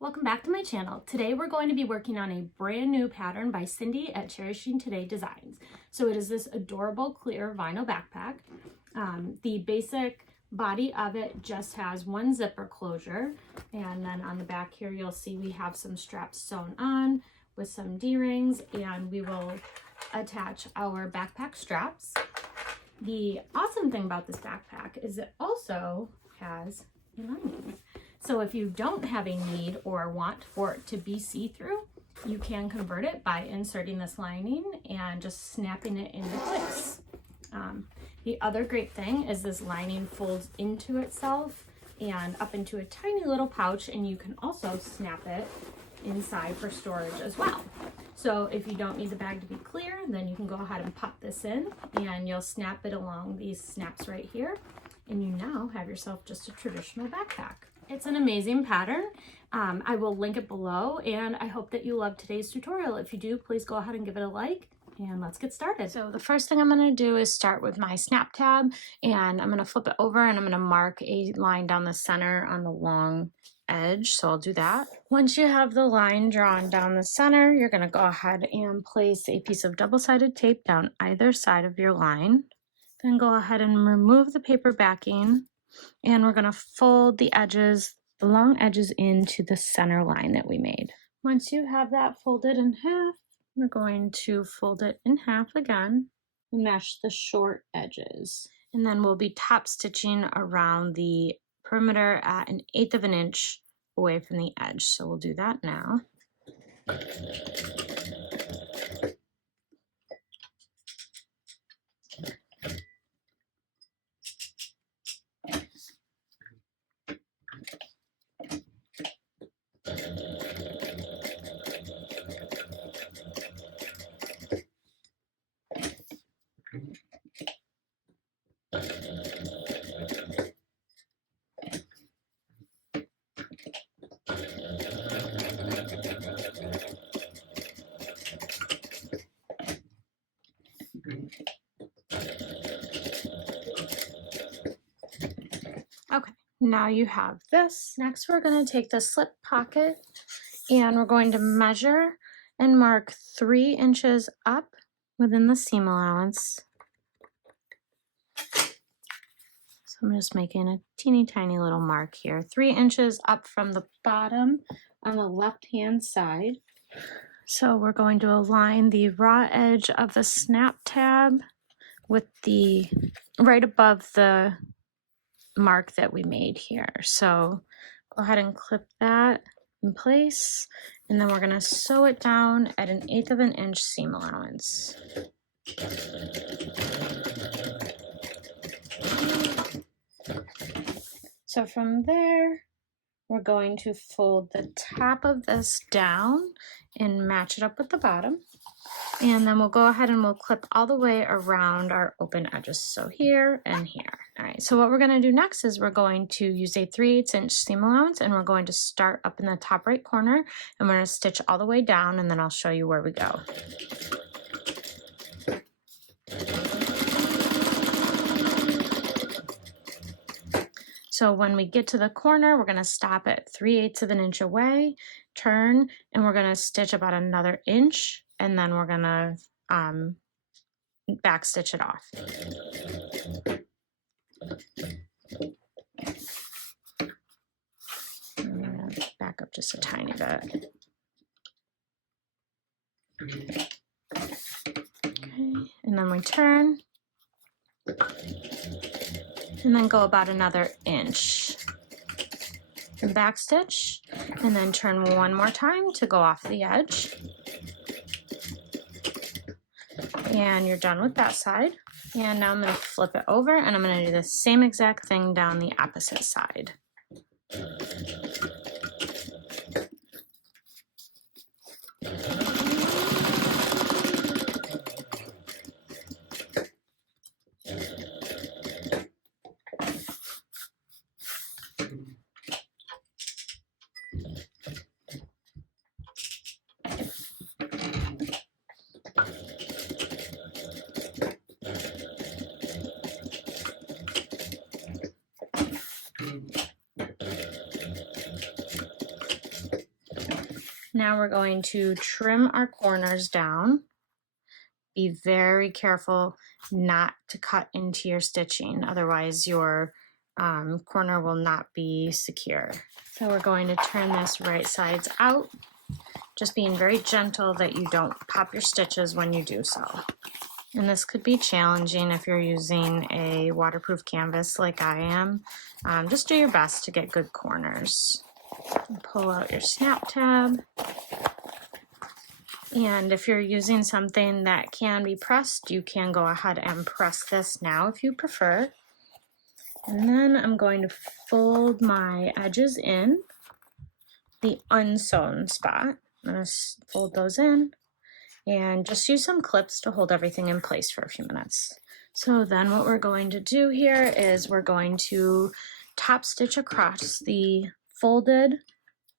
Welcome back to my channel. Today we're going to be working on a brand new pattern by Cindy at Cherishing Today Designs. So it is this adorable clear vinyl backpack. The basic body of it just has one zipper closure, and then on the back here you'll see we have some straps sewn on with some D-rings, and we will attach our backpack straps. The awesome thing about this backpack is it also has a lining. So if you don't have a need or want for it to be see-through, you can convert it by inserting this lining and just snapping it into place. The other great thing is this lining folds into itself and up into a tiny little pouch, and you can also snap it inside for storage as well. So if you don't need the bag to be clear, then you can go ahead and pop this in and you'll snap it along these snaps right here, and you now have yourself just a traditional backpack. It's an amazing pattern. I will link it below, and I hope that you love today's tutorial. If you do, please go ahead and give it a like, and let's get started. So the first thing I'm going to do is start with my snap tab, and I'm going to flip it over and I'm going to mark a line down the center on the long edge. So I'll do that. Once you have the line drawn down the center, you're going to go ahead and place a piece of double-sided tape down either side of your line. Then go ahead and remove the paper backing, and we're going to fold the edges, the long edges, into the center line that we made. Once you have that folded in half, we're going to fold it in half again and match the short edges. And then we'll be top stitching around the perimeter at 1/8 of an inch away from the edge. So we'll do that now. Okay, now you have this. Next, we're going to take the slip pocket and we're going to measure and mark 3 inches up within the seam allowance. So I'm just making a teeny tiny little mark here, 3 inches up from the bottom on the left hand side. So we're going to align the raw edge of the snap tab with the right above the mark that we made here. So go ahead and clip that in place, and then we're going to sew it down at 1/8 of an inch seam allowance. So from there, we're going to fold the top of this down and match it up with the bottom. And then we'll go ahead and we'll clip all the way around our open edges. So here and here. All right, so what we're going to do next is we're going to use a 3/8 inch seam allowance, and we're going to start up in the top right corner, and we're going to stitch all the way down, and then I'll show you where we go. So when we get to the corner, we're going to stop at 3/8 of an inch away, turn, and we're going to stitch about another inch, and then we're going to back stitch it off. I'm going to back up just a tiny bit. Okay, and then we turn, and then go about another inch. And back stitch, and then turn one more time to go off the edge. And you're done with that side. And now I'm going to flip it over, and I'm going to do the same exact thing down the opposite side. Now we're going to trim our corners down. Be very careful not to cut into your stitching, otherwise your corner will not be secure. So we're going to turn this right sides out, just being very gentle that you don't pop your stitches when you do so. And this could be challenging if you're using a waterproof canvas like I am. Just do your best to get good corners. Pull out your snap tab. And if you're using something that can be pressed, you can go ahead and press this now if you prefer. And then I'm going to fold my edges in the unsewn spot. I'm going to fold those in and just use some clips to hold everything in place for a few minutes. So then what we're going to do here is we're going to top stitch across the folded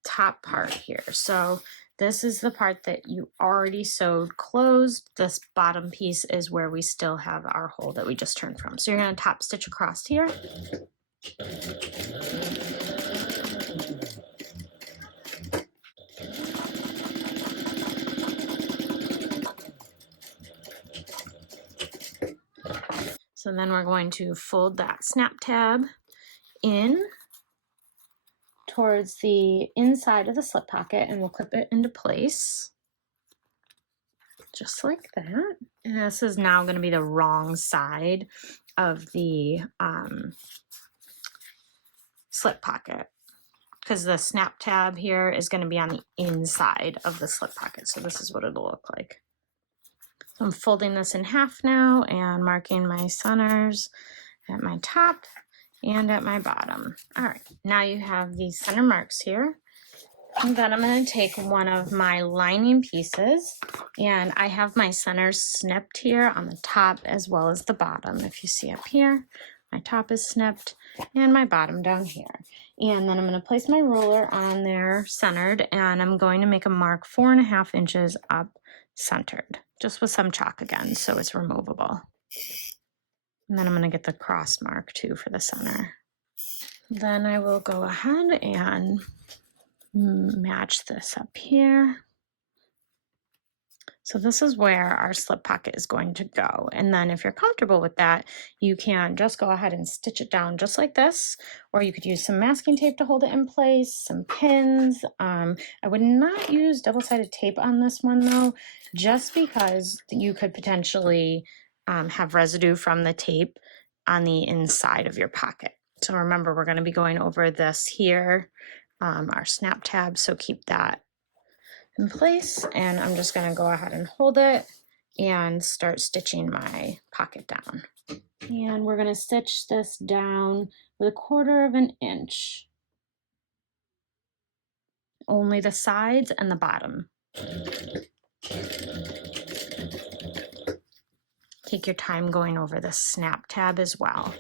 top part here. So this is the part that you already sewed closed. This bottom piece is where we still have our hole that we just turned from. So you're going to top stitch across here. So then we're going to fold that snap tab in towards the inside of the slip pocket, and we'll clip it into place just like that. And this is now going to be the wrong side of the slip pocket, because the snap tab here is going to be on the inside of the slip pocket. So this is what it'll look like. So I'm folding this in half now and marking my centers at my top and at my bottom. All right, now you have these center marks here. And then I'm going to take one of my lining pieces, and I have my centers snipped here on the top as well as the bottom. If you see up here, my top is snipped and my bottom down here. And then I'm going to place my ruler on there centered, and I'm going to make a mark 4.5 inches up centered, just with some chalk again so it's removable. And then I'm going to get the cross mark too for the center. Then I will go ahead and match this up here. So this is where our slip pocket is going to go. And then if you're comfortable with that, you can just go ahead and stitch it down just like this, or you could use some masking tape to hold it in place, some pins. I would not use double-sided tape on this one though, just because you could potentially have residue from the tape on the inside of your pocket. So remember, we're going to be going over this here, our snap tab, so keep that in place, and I'm just going to go ahead and hold it and start stitching my pocket down. And we're going to stitch this down with 1/4 inch. Only the sides and the bottom. Take your time going over the snap tab as well.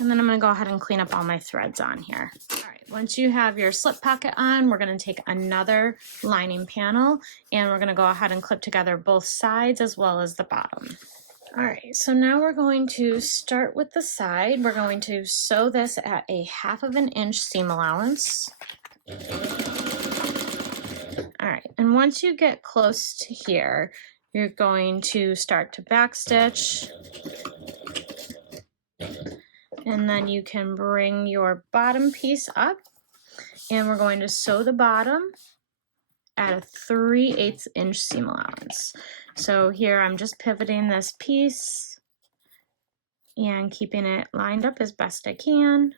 And then I'm going to go ahead and clean up all my threads on here. All right, once you have your slip pocket on, we're going to take another lining panel, and we're going to go ahead and clip together both sides as well as the bottom. All right, so now we're going to start with the side. We're going to sew this at a 1/2 inch seam allowance. All right, and once you get close to here, you're going to start to backstitch. And then you can bring your bottom piece up, and we're going to sew the bottom at a 3/8 inch seam allowance. So here I'm just pivoting this piece and keeping it lined up as best I can,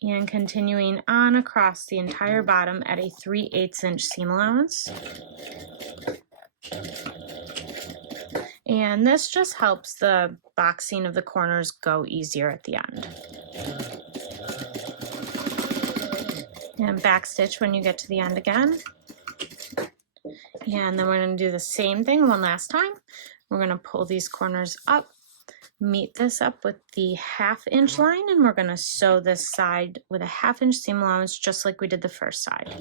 and continuing on across the entire bottom at a 3/8 inch seam allowance. And this just helps the boxing of the corners go easier at the end. And backstitch when you get to the end again. And then we're going to do the same thing one last time. We're going to pull these corners up, meet this up with the 1/2 inch line, and we're going to sew this side with a 1/2 inch seam allowance just like we did the first side.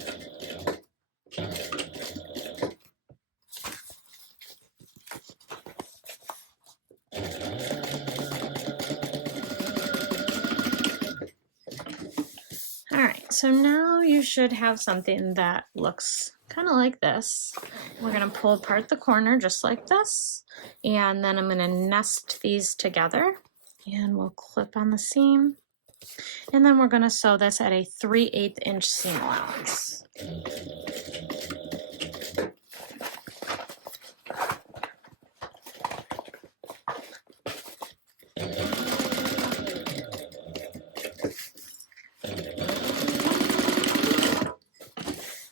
All right, so now you should have something that looks kind of like this. We're going to pull apart the corner just like this, and then I'm going to nest these together, and we'll clip on the seam, and then we're going to sew this at a 3/8 inch seam allowance.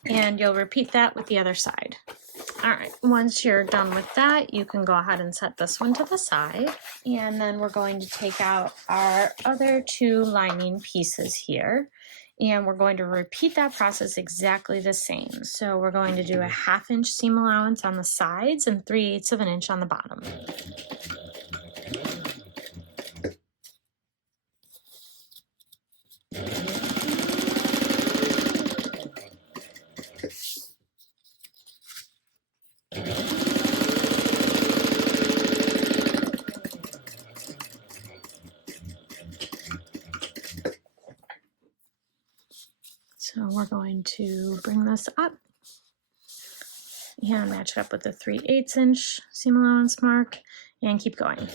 And you'll repeat that with the other side. All right, once you're done with that, you can go ahead and set this one to the side. And then we're going to take out our other 2 lining pieces here. And we're going to repeat that process exactly the same. So we're going to do a 1/2 inch seam allowance on the sides and 3/8 of an inch on the bottom. So we're going to bring this up and match it up with the 3/8 inch seam allowance mark and keep going.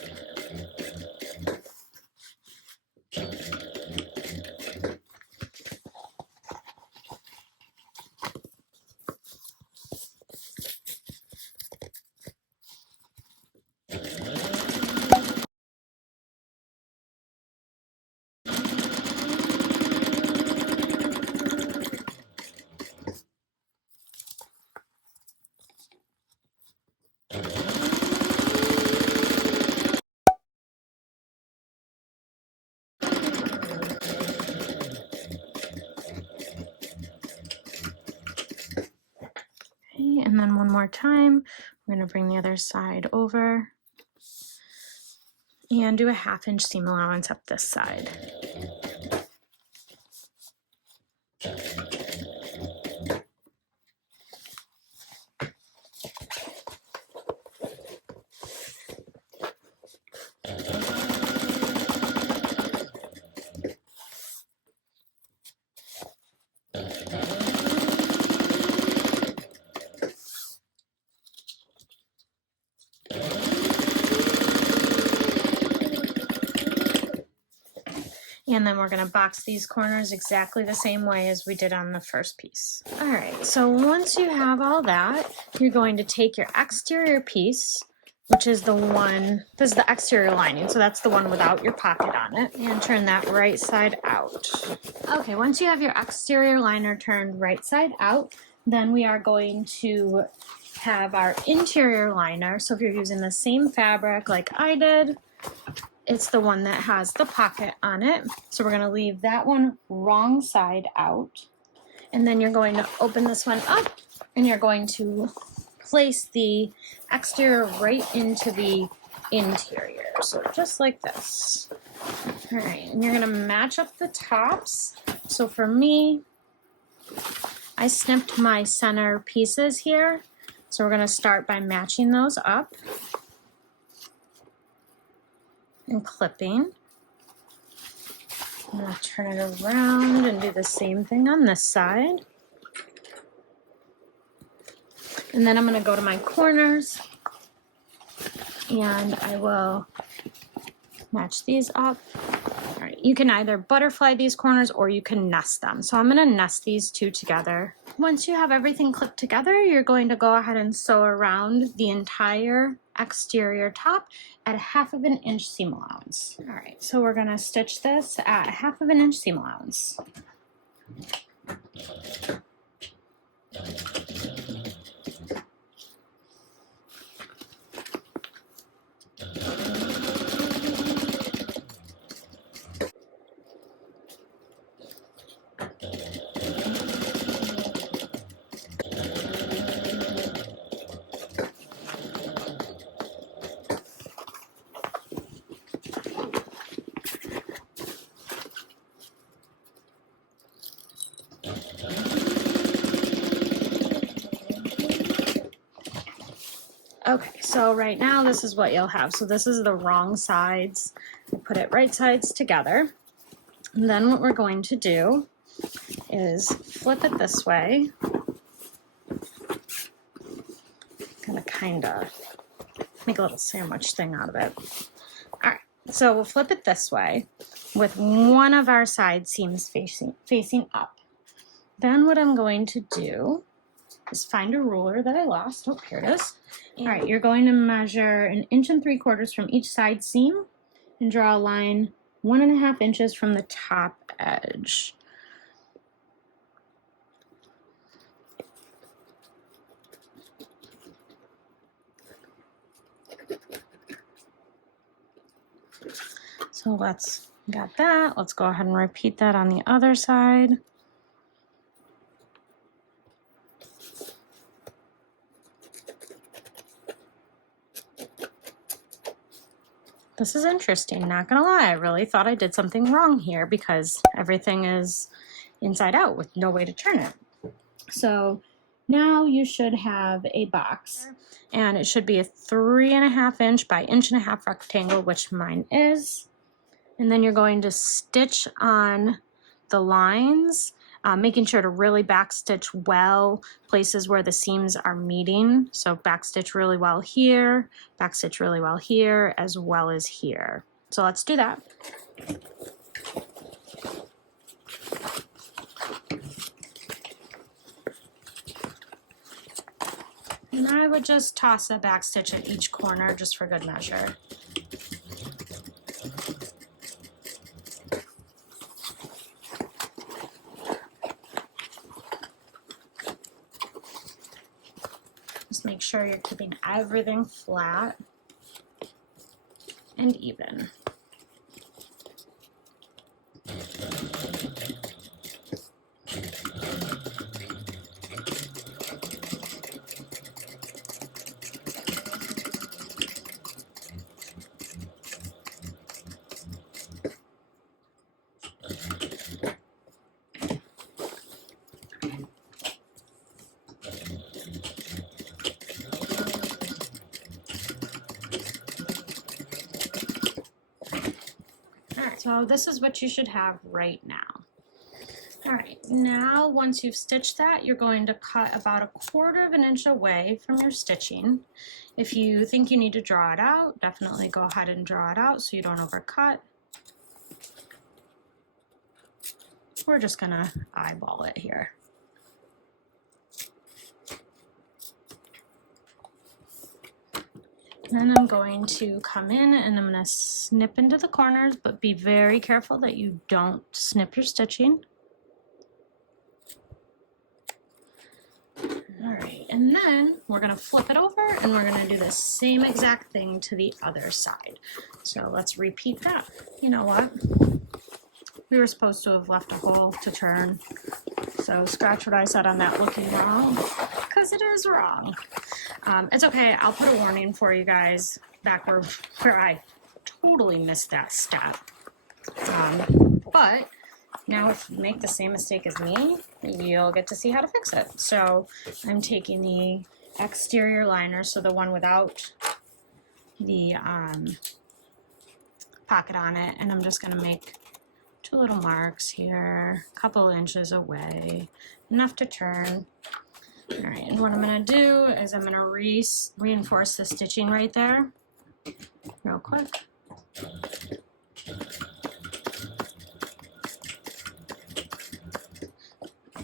And then one more time, we're going to bring the other side over and do a 1/2 inch seam allowance up this side. And then we're going to box these corners exactly the same way as we did on the first piece. All right, so once you have all that, you're going to take your exterior piece, which is the one, this is the exterior lining, so that's the one without your pocket on it, and turn that right side out. Okay, once you have your exterior liner turned right side out, then we are going to have our interior liner. So if you're using the same fabric like I did, it's the one that has the pocket on it. So we're going to leave that one wrong side out. And then you're going to open this one up and you're going to place the exterior right into the interior. So just like this. All right, and you're going to match up the tops. So for me, I snipped my center pieces here. So we're going to start by matching those up and clipping. I'm going to turn it around and do the same thing on this side. And then I'm going to go to my corners and I will match these up. All right, you can either butterfly these corners or you can nest them. So I'm going to nest these two together. Once you have everything clipped together, you're going to go ahead and sew around the entire exterior top at a 1/2 inch seam allowance. All right, so we're going to stitch this at 1/2 inch seam allowance. Okay, so right now this is what you'll have. So this is the wrong sides. I put it right sides together. And then what we're going to do is flip it this way. Gonna kind of make a little sandwich thing out of it. All right, so we'll flip it this way with one of our side seams facing up. Then what I'm going to do is find a ruler that I lost. Oh, here it is. All right, you're going to measure 1 3/4 inches from each side seam and draw a line 1.5 inches from the top edge. So let's got that. Let's go ahead and repeat that on the other side. This is interesting, not gonna lie. I really thought I did something wrong here because everything is inside out with no way to turn it. So now you should have a box, and it should be a 3.5 inch by 1.5 inch rectangle, which mine is. And then you're going to stitch on the lines, making sure to really backstitch well places where the seams are meeting. So backstitch really well here, backstitch really well here, as well as here. So let's do that. And I would just toss a backstitch at each corner just for good measure. Just make sure you're keeping everything flat and even. So this is what you should have right now. All right, now once you've stitched that, you're going to cut about 1/4 inch away from your stitching. If you think you need to draw it out, definitely go ahead and draw it out so you don't overcut. We're just gonna eyeball it here. Then I'm going to come in and I'm going to snip into the corners, but be very careful that you don't snip your stitching. All right, and then we're going to flip it over and we're going to do the same exact thing to the other side. So let's repeat that. You know what? We were supposed to have left a hole to turn. So scratch what I said on that looking wrong, because it is wrong. It's okay, I'll put a warning for you guys back where I totally missed that step. But now if you make the same mistake as me, you'll get to see how to fix it. So I'm taking the exterior liner, so the one without the pocket on it, and I'm just gonna make 2 little marks here, a couple inches away, enough to turn. All right, and what I'm gonna do is I'm gonna reinforce the stitching right there, real quick.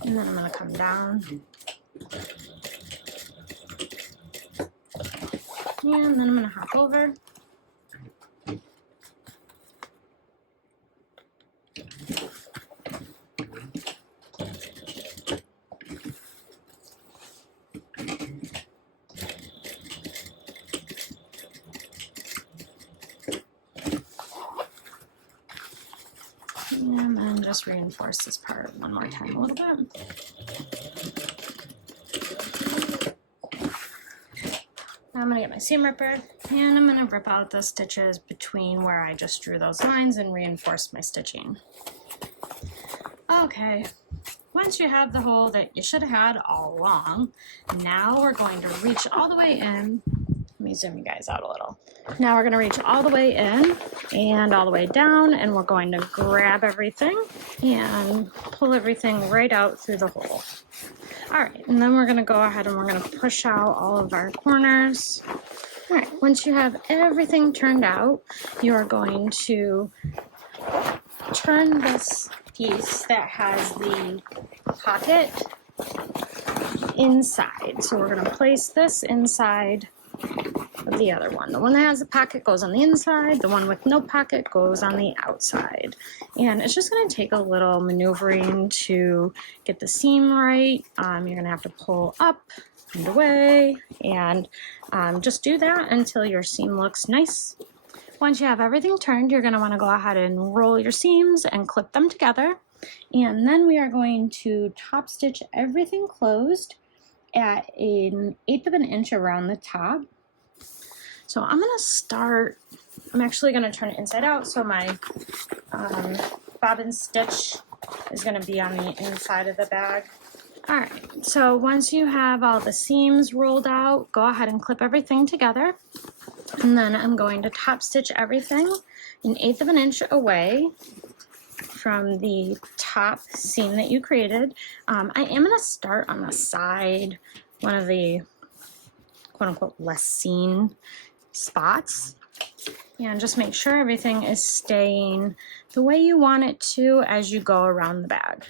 And then I'm gonna come down. And then I'm gonna hop over. And then just reinforce this part one more time a little bit. I'm going to get my seam ripper and I'm going to rip out the stitches between where I just drew those lines and reinforce my stitching. Okay, once you have the hole that you should have had all along, now we're going to reach all the way in. me zoom you guys out a little. Now we're going to reach all the way in and all the way down, and we're going to grab everything and pull everything right out through the hole. All right, and then we're going to go ahead and we're going to push out all of our corners. All right, once you have everything turned out, you are going to turn this piece that has the pocket inside. So we're going to place this inside of the other one. The one that has a pocket goes on the inside. The one with no pocket goes on the outside. And it's just going to take a little maneuvering to get the seam right. You're going to have to pull up and away and just do that until your seam looks nice. Once you have everything turned, you're going to want to go ahead and roll your seams and clip them together. And then we are going to top stitch everything closed at 1/8 of an inch around the top. So I'm going to start, I'm actually going to turn it inside out, so my bobbin stitch is going to be on the inside of the bag. All right, so once you have all the seams rolled out, go ahead and clip everything together. And then I'm going to top stitch everything 1/8 of an inch away from the top seam that you created. I am going to start on the side, one of the quote unquote less seen spots, and just make sure everything is staying the way you want it to as you go around the bag.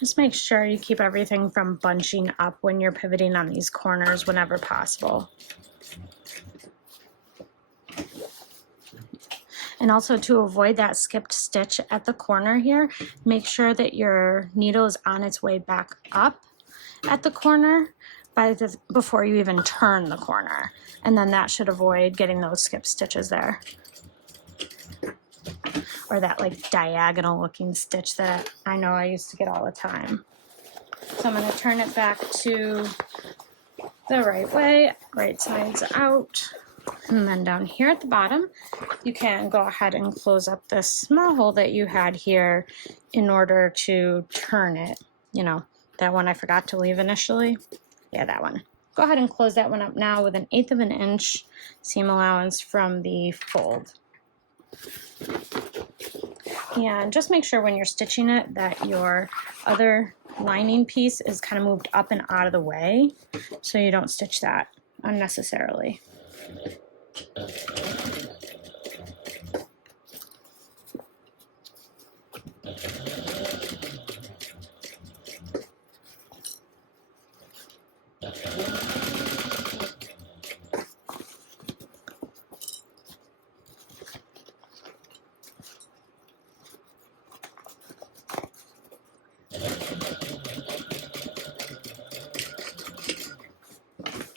Just make sure you keep everything from bunching up when you're pivoting on these corners whenever possible. And also, to avoid that skipped stitch at the corner here, make sure that your needle is on its way back up at the corner before you even turn the corner. And then that should avoid getting those skipped stitches there. Or that like diagonal looking stitch that I know I used to get all the time. So I'm going to turn it back to the right way, right sides out. And then down here at the bottom, you can go ahead and close up this small hole that you had here in order to turn it. You know, that one I forgot to leave initially. Yeah, that one. Go ahead and close that one up now with 1/8 of an inch seam allowance from the fold. And just make sure when you're stitching it that your other lining piece is kind of moved up and out of the way so you don't stitch that unnecessarily.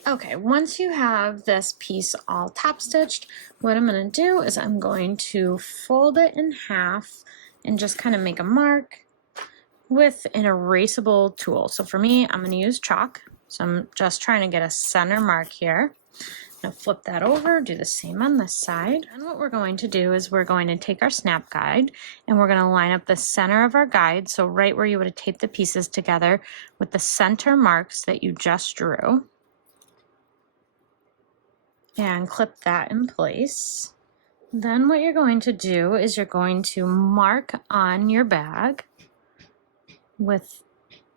Okay, once you have this piece all top stitched, what I'm going to do is I'm going to fold it in half and just kind of make a mark with an erasable tool. So for me, I'm going to use chalk. So I'm just trying to get a center mark here. Now flip that over, do the same on this side. And what we're going to do is we're going to take our snap guide and we're going to line up the center of our guide. So right where you would have taped the pieces together with the center marks that you just drew. And clip that in place. Then what you're going to do is you're going to mark on your bag with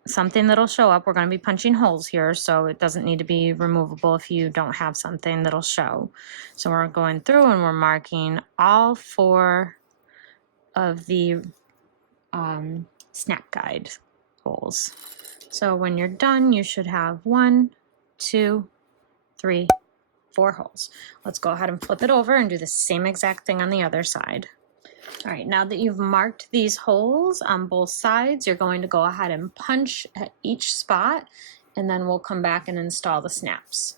something that'll show up. We're going to be punching holes here, so it doesn't need to be removable if you don't have something that'll show. So we're going through and we're marking all 4 of the snap guide holes. So when you're done, you should have 1, 2, 3, 4 holes. Let's go ahead and flip it over and do the same exact thing on the other side. All right, now that you've marked these holes on both sides, you're going to go ahead and punch at each spot, and then we'll come back and install the snaps.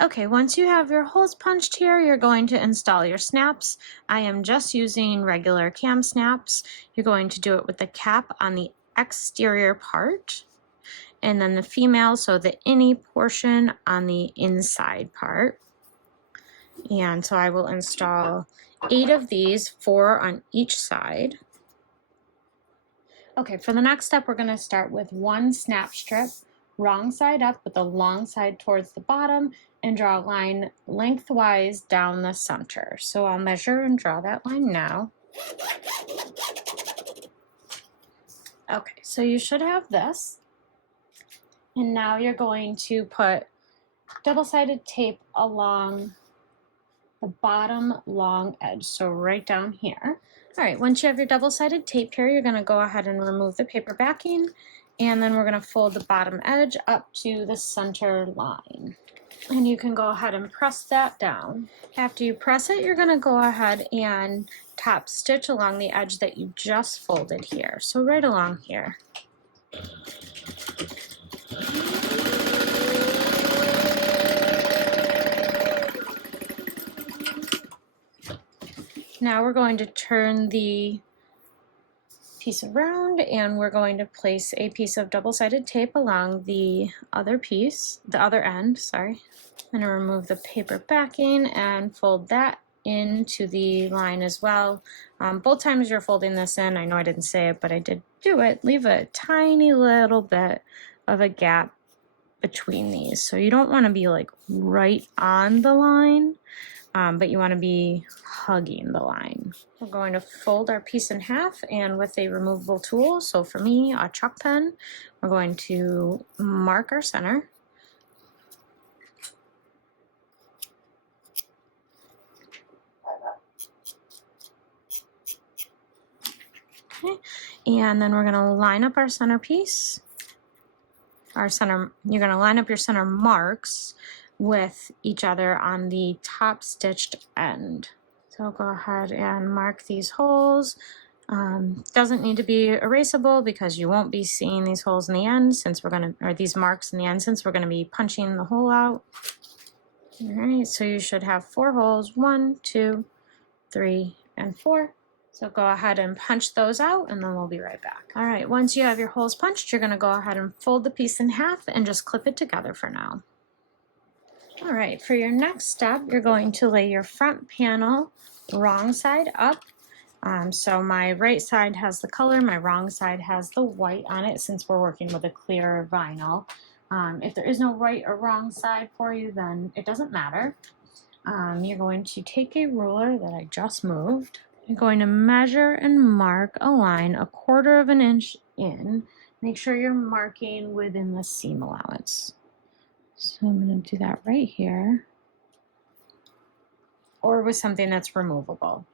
Okay, once you have your holes punched here, you're going to install your snaps. I am just using regular cam snaps. You're going to do it with the cap on the exterior part, and then the female, so the innie portion on the inside part. And so I will install 8 of these, 4 on each side. Okay, for the next step, we're going to start with 1 snap strip, wrong side up with the long side towards the bottom, and draw a line lengthwise down the center. So I'll measure and draw that line now. Okay, so you should have this. And now you're going to put double-sided tape along the bottom long edge, so right down here. All right, once you have your double-sided tape here, you're going to go ahead and remove the paper backing, and then we're going to fold the bottom edge up to the center line. And you can go ahead and press that down. After you press it, you're going to go ahead and top stitch along the edge that you just folded here, so right along here. Now we're going to turn the piece around and we're going to place a piece of double-sided tape along the other end, sorry. I'm going to remove the paper backing and fold that into the line as well. Both times you're folding this in, I know I didn't say it, but I did do it. Leave a tiny little bit of a gap between these. So you don't want to be like right on the line, but you want to be hugging the line. We're going to fold our piece in half, and with a removable tool, so for me, a chalk pen, we're going to mark our center. Okay. And then we're going to line up our center piece. You're going to line up your center marks with each other on the top stitched end. So go ahead and mark these holes. Doesn't need to be erasable because you won't be seeing these holes in the end since we're going to, or these marks in the end since we're going to be punching the hole out. All right, so you should have 4 holes, 1, 2, 3, and 4. So go ahead and punch those out and then we'll be right back. All right, once you have your holes punched, you're going to go ahead and fold the piece in half and just clip it together for now. All right, for your next step, you're going to lay your front panel wrong side up. So my right side has the color, my wrong side has the white on it since we're working with a clear vinyl. If there is no right or wrong side for you, then it doesn't matter. You're going to take a ruler that I just moved, You're going to measure and mark a line 1/4 of an inch in. Make sure you're marking within the seam allowance. So I'm going to do that right here, or with something that's removable.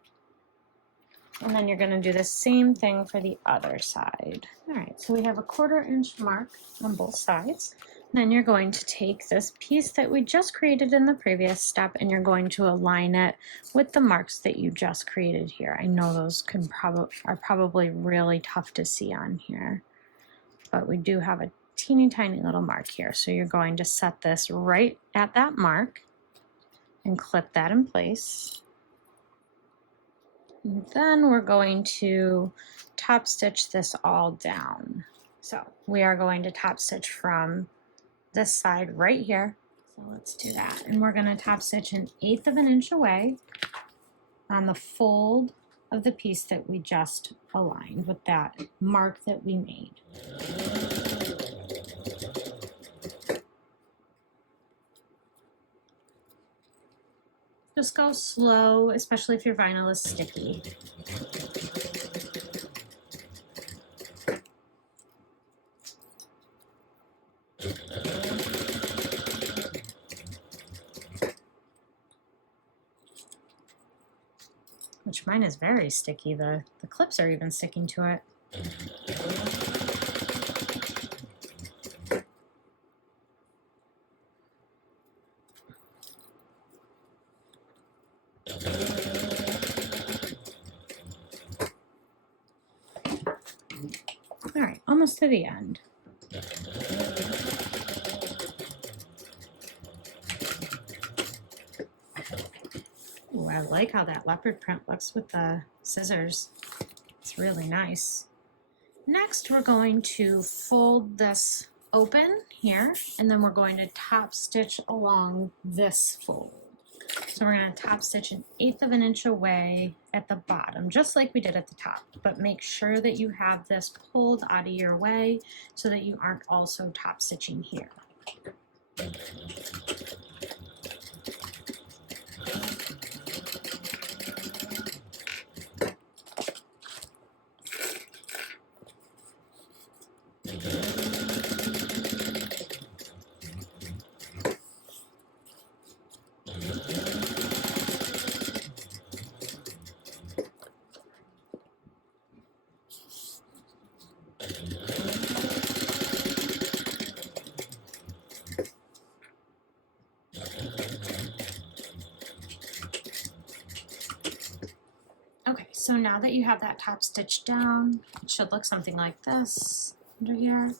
And then you're going to do the same thing for the other side. All right, so we have a 1/4 inch mark on both sides. Then you're going to take this piece that we just created in the previous step and you're going to align it with the marks that you just created here. I know those are probably really tough to see on here, but we do have a teeny tiny little mark here. So you're going to set this right at that mark and clip that in place. And then we're going to top stitch this all down. So we are going to top stitch from this side right here. So let's do that. And we're going to top stitch 1/8 of an inch away on the fold of the piece that we just aligned with that mark that we made. Just go slow, especially if your vinyl is sticky. Which mine is very sticky. The clips are even sticking to it. All right, almost to the end. Ooh, I like how that leopard print looks with the scissors. It's really nice. Next, we're going to fold this open here, and then we're going to top stitch along this fold. So we're going to top stitch 1/8 of an inch away at the bottom, just like we did at the top, but make sure that you have this pulled out of your way so that you aren't also top stitching here. Okay, so now that you have that top stitch down, it should look something like this under here.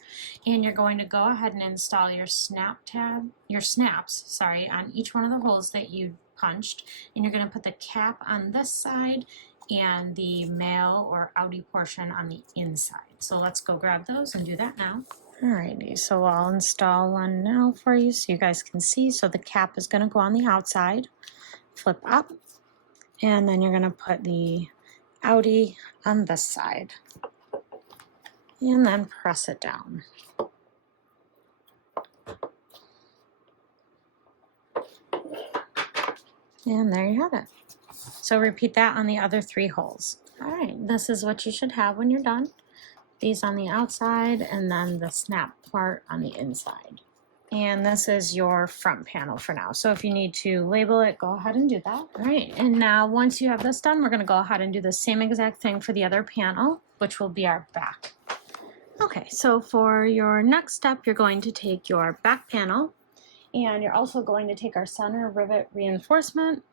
And you're going to go ahead and install your snaps, on each one of the holes that you punched. And you're going to put the cap on this side and the male or outie portion on the inside. So let's go grab those and do that now. Alrighty, so I'll install one now for you so you guys can see. So the cap is going to go on the outside, flip up, and then you're going to put the outie on this side and then press it down. And there you have it. So repeat that on the other 3 holes. All right, this is what you should have when you're done. These on the outside and then the snap part on the inside. And this is your front panel for now. So if you need to label it, go ahead and do that. All right, and now once you have this done, we're gonna go ahead and do the same exact thing for the other panel, which will be our back. Okay, so for your next step, you're going to take your back panel and you're also going to take our center rivet reinforcement,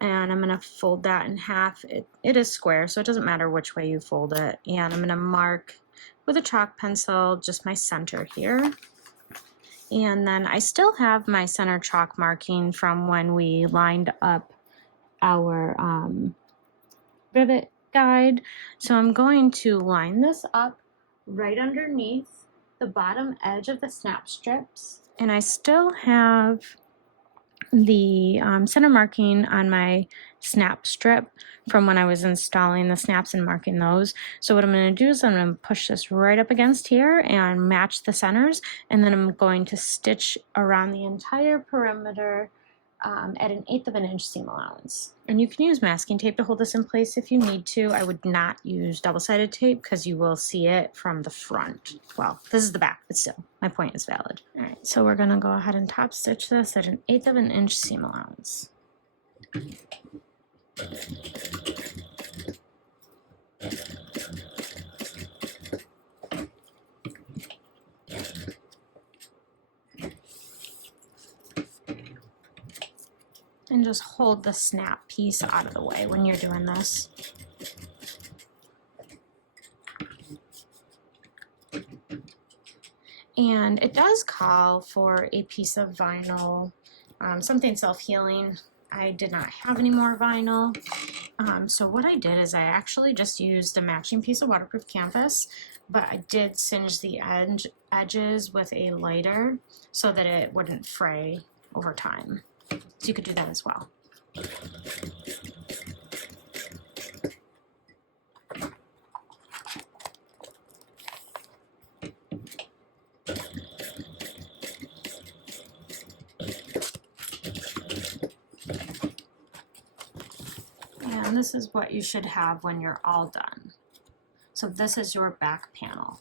and I'm gonna fold that in half. It is square, so it doesn't matter which way you fold it. And I'm gonna mark with a chalk pencil just my center here. And then I still have my center chalk marking from when we lined up our rivet guide. So I'm going to line this up right underneath the bottom edge of the snap strips. And I still have the center marking on my snap strip from when I was installing the snaps and marking those. So what I'm going to do is I'm going to push this right up against here and match the centers, and then I'm going to stitch around the entire perimeter at 1/8 of an inch seam allowance. And you can use masking tape to hold this in place if you need to. I would not use double-sided tape because you will see it from the front. Well, this is the back, but still, my point is valid. All right, so we're gonna go ahead and top stitch this at 1/8 of an inch seam allowance. And just hold the snap piece out of the way when you're doing this. And it does call for a piece of vinyl, something self-healing. I did not have any more vinyl. So what I did is I actually just used a matching piece of waterproof canvas, but I did singe the edges with a lighter so that it wouldn't fray over time. So you could do that as well. And this is what you should have when you're all done. So this is your back panel.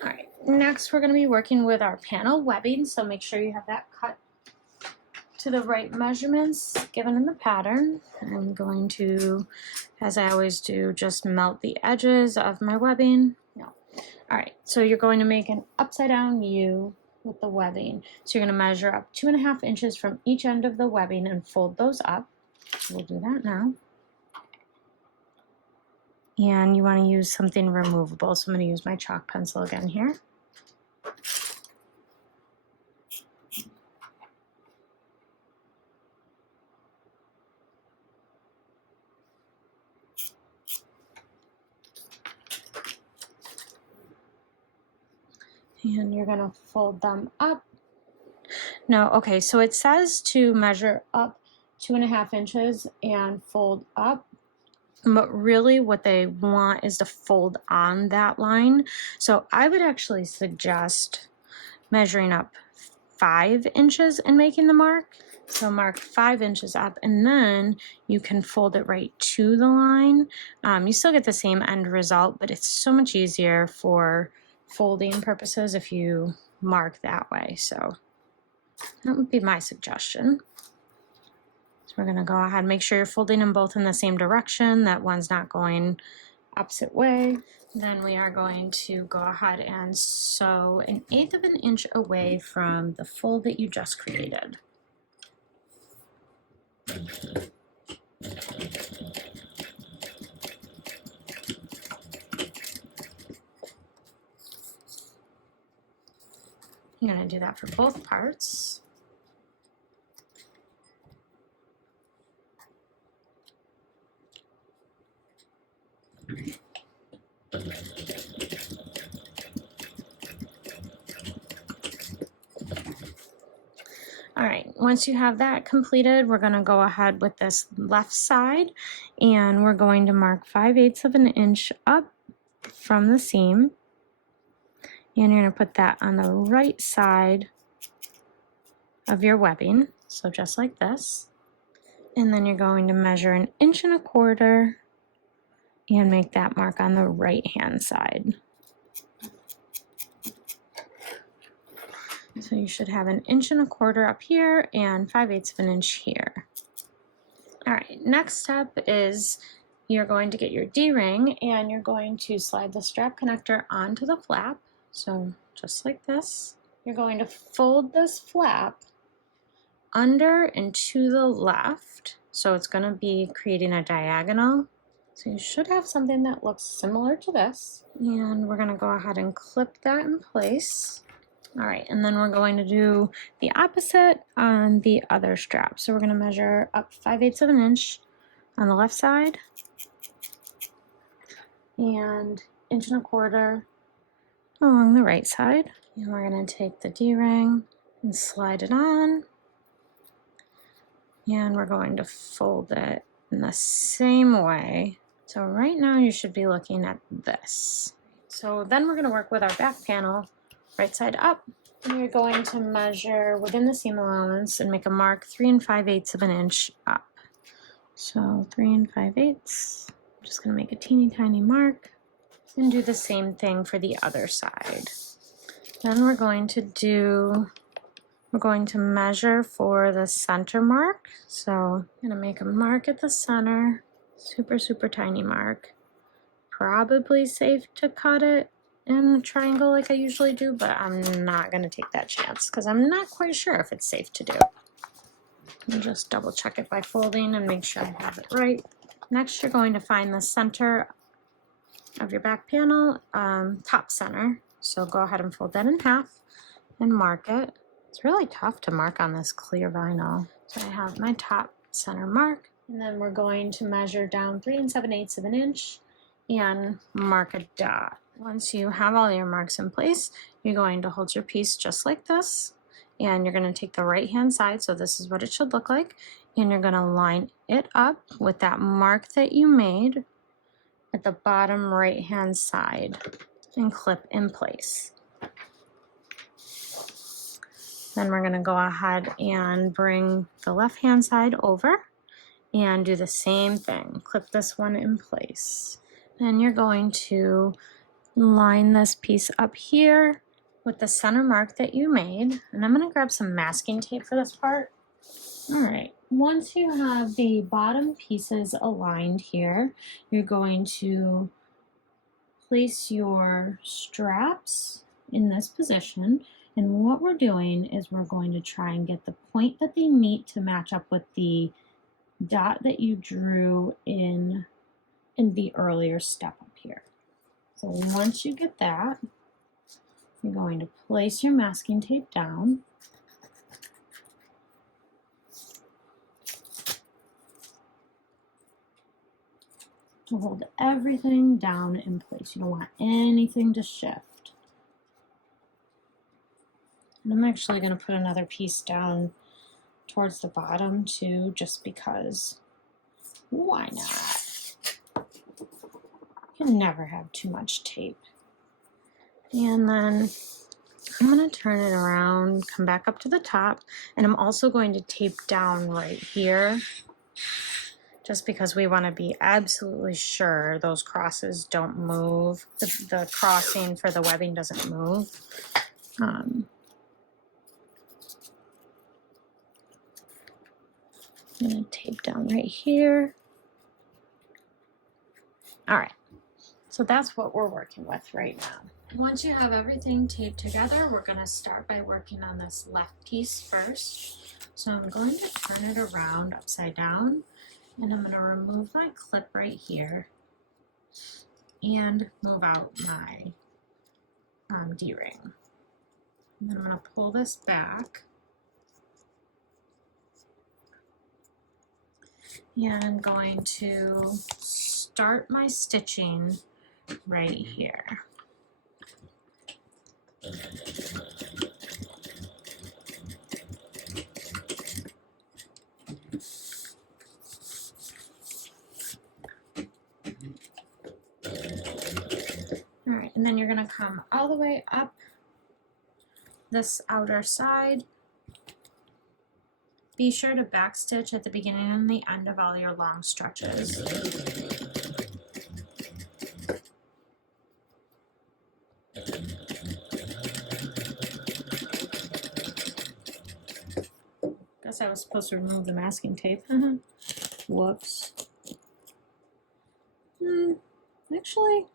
All right, next we're going to be working with our panel webbing, so make sure you have that cut to the right measurements given in the pattern. I'm going to, as I always do, just melt the edges of my webbing. No. All right, so you're going to make an upside down U with the webbing. So you're going to measure up 2.5 inches from each end of the webbing and fold those up. We'll do that now. And you want to use something removable, so I'm going to use my chalk pencil again here. And you're going to fold them up. No, okay, so it says to measure up 2.5 inches and fold up. But really what they want is to fold on that line. So I would actually suggest measuring up 5 inches and making the mark. So mark 5 inches up and then you can fold it right to the line. You still get the same end result, but it's so much easier for folding purposes if you mark that way. So that would be my suggestion. We're going to go ahead and make sure you're folding them both in the same direction, that one's not going opposite way. Then we are going to go ahead and sew 1/8 of an inch away from the fold that you just created. You're going to do that for both parts. All right, once you have that completed, we're going to go ahead with this left side and we're going to mark 5/8 of an inch up from the seam. And you're going to put that on the right side of your webbing, so just like this. And then you're going to measure 1.25 inches and make that mark on the right hand side. So you should have 1.25 inches up here and 5/8 of an inch here. All right, next step is you're going to get your D-ring and you're going to slide the strap connector onto the flap. So just like this. You're going to fold this flap under and to the left. So it's going to be creating a diagonal. So you should have something that looks similar to this. And we're going to go ahead and clip that in place. All right, and then we're going to do the opposite on the other strap. So we're going to measure up 5/8 of an inch on the left side and 1.25 inches along the right side. And we're going to take the D-ring and slide it on. And we're going to fold it in the same way. So right now you should be looking at this. So then we're going to work with our back panel, right side up. You're going to measure within the seam allowance and make a mark 3 5/8 of an inch up. So 3 5/8. I'm just going to make a teeny tiny mark and do the same thing for the other side. Then we're going to measure for the center mark. So I'm going to make a mark at the center, super, super tiny mark. Probably safe to cut it in a triangle like I usually do, but I'm not going to take that chance because I'm not quite sure if it's safe to do. I'll just double check it by folding and make sure I have it right. Next, you're going to find the center of your back panel, top center. So go ahead and fold that in half and mark it. It's really tough to mark on this clear vinyl. So I have my top center mark, and then we're going to measure down 3 7/8 of an inch and mark a dot. Once you have all your marks in place, you're going to hold your piece just like this, and you're going to take the right hand side, so this is what it should look like, and you're going to line it up with that mark that you made at the bottom right hand side and clip in place. Then we're going to go ahead and bring the left hand side over and do the same thing. Clip this one in place. Then you're going to line this piece up here with the center mark that you made. And I'm going to grab some masking tape for this part. All right. Once you have the bottom pieces aligned here, you're going to place your straps in this position. And what we're doing is we're going to try and get the point that they meet to match up with the dot that you drew in the earlier step up here. So once you get that, you're going to place your masking tape down. To hold everything down in place. You don't want anything to shift. And I'm actually going to put another piece down towards the bottom too, just because. Why not? You can never have too much tape. And then I'm going to turn it around, come back up to the top, and I'm also going to tape down right here, just because we want to be absolutely sure those crosses don't move. The crossing for the webbing doesn't move. I'm going to tape down right here. All right, so that's what we're working with right now. Once you have everything taped together, we're going to start by working on this left piece first. So I'm going to turn it around upside down, and I'm going to remove my clip right here and move out my D-ring. And then I'm going to pull this back. And I'm going to start my stitching right here. All right, and then you're going to come all the way up this outer side. Be sure to backstitch at the beginning and the end of all your long stretches. Guess I was supposed to remove the masking tape. Whoops. Actually,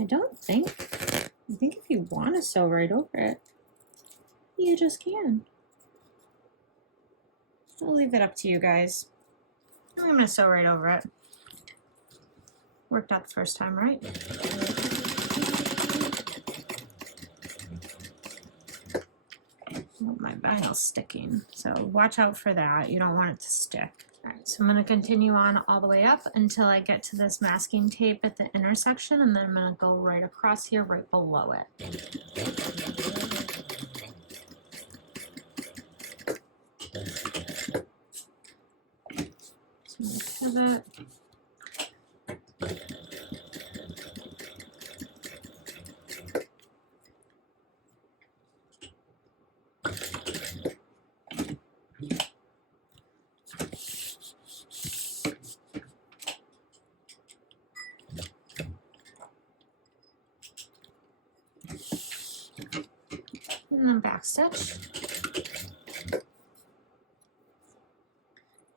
I don't think. I think if you want to sew right over it, you just can. I'll leave it up to you guys. I'm going to sew right over it. Worked out the first time, right? Oh, my vinyl's sticking, so watch out for that. You don't want it to stick. All right, so I'm going to continue on all the way up until I get to this masking tape at the intersection, and then I'm going to go right across here, right below it. So I'm going to pivot. And then back stitch.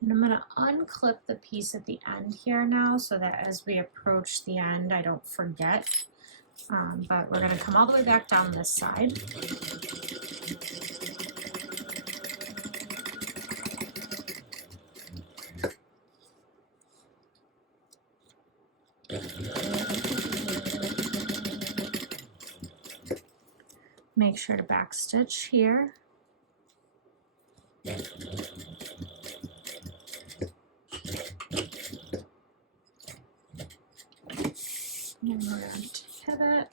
And I'm going to unclip the piece at the end here now so that as we approach the end, I don't forget. But we're going to come all the way back down this side. Make sure to back stitch here. And we're going to pivot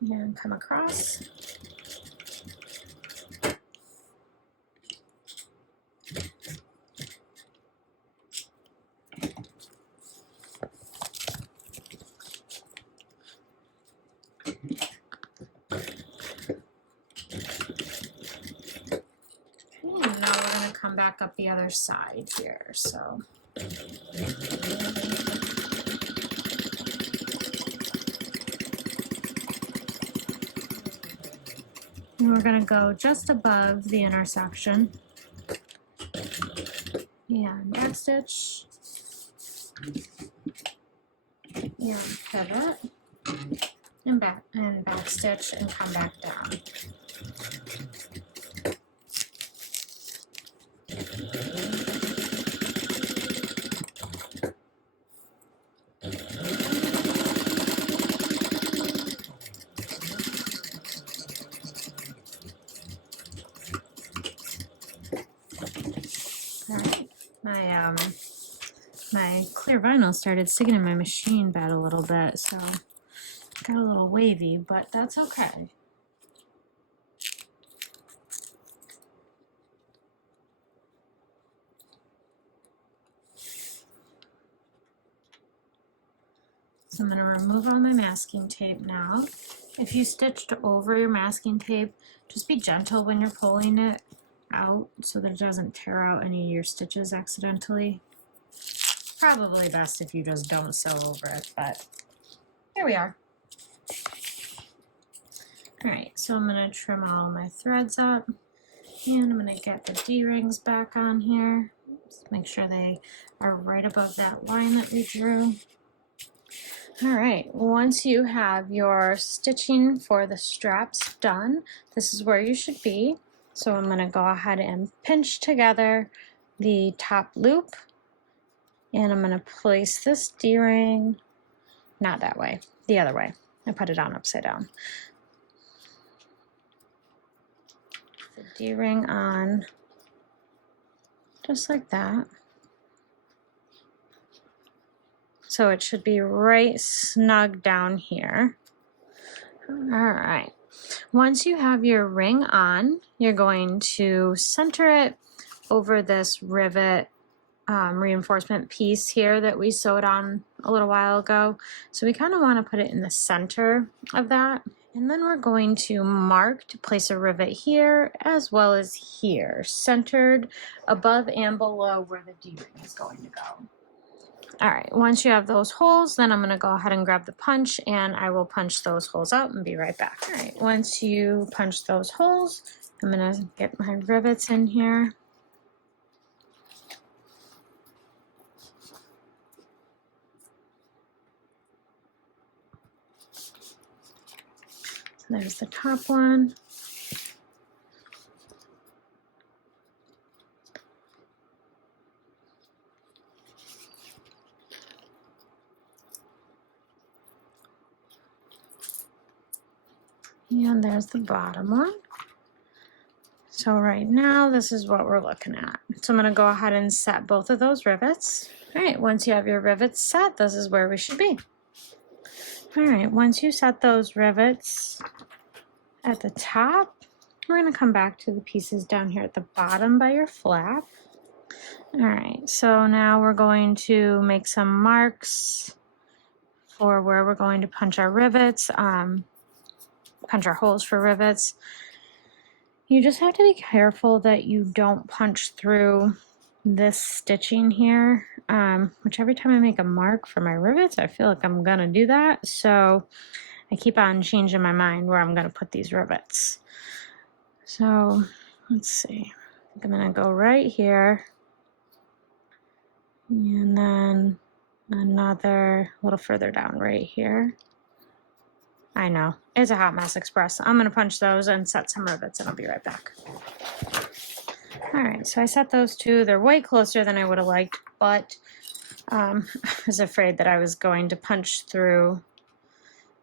and come across. And now we're going to come back up the other side here. So and we're going to go just above the intersection and back stitch and pivot and back stitch and come back down. My clear vinyl started sticking in my machine bed a little bit, so it got a little wavy, but that's okay. So I'm going to remove all my masking tape now. If you stitched over your masking tape, just be gentle when you're pulling it out so that it doesn't tear out any of your stitches accidentally. Probably best if you just don't sew over it, but here we are. Alright, so I'm going to trim all my threads up, and I'm going to get the D-rings back on here. Just make sure they are right above that line that we drew. Alright, once you have your stitching for the straps done, this is where you should be. So I'm going to go ahead and pinch together the top loop, and I'm going to place this D-ring, not that way, the other way. I put it on upside down. The D-ring on just like that. So it should be right snug down here. All right. Once you have your ring on, you're going to center it over this rivet reinforcement piece here that we sewed on a little while ago. So we kind of want to put it in the center of that. And then we're going to mark to place a rivet here as well as here, centered above and below where the D-ring is going to go. All right, once you have those holes, then I'm going to go ahead and grab the punch, and I will punch those holes out and be right back. All right, once you punch those holes, I'm going to get my rivets in here. So there's the top one. And there's the bottom one. So right now, this is what we're looking at. So I'm going to go ahead and set both of those rivets. All right, once you have your rivets set, this is where we should be. All right, once you set those rivets at the top, we're going to come back to the pieces down here at the bottom by your flap. All right, so now we're going to make some marks for where we're going to punch our rivets, punch our holes for rivets. You just have to be careful that you don't punch through this stitching here, which every time I make a mark for my rivets, I feel like I'm gonna do that. So I keep on changing my mind where I'm gonna put these rivets. So let's see, I'm gonna go right here and then another little further down right here. I know, it's a hot mess express. I'm gonna punch those and set some rivets and I'll be right back. All right, so I set those two. They're way closer than I would have liked, but I was afraid that I was going to punch through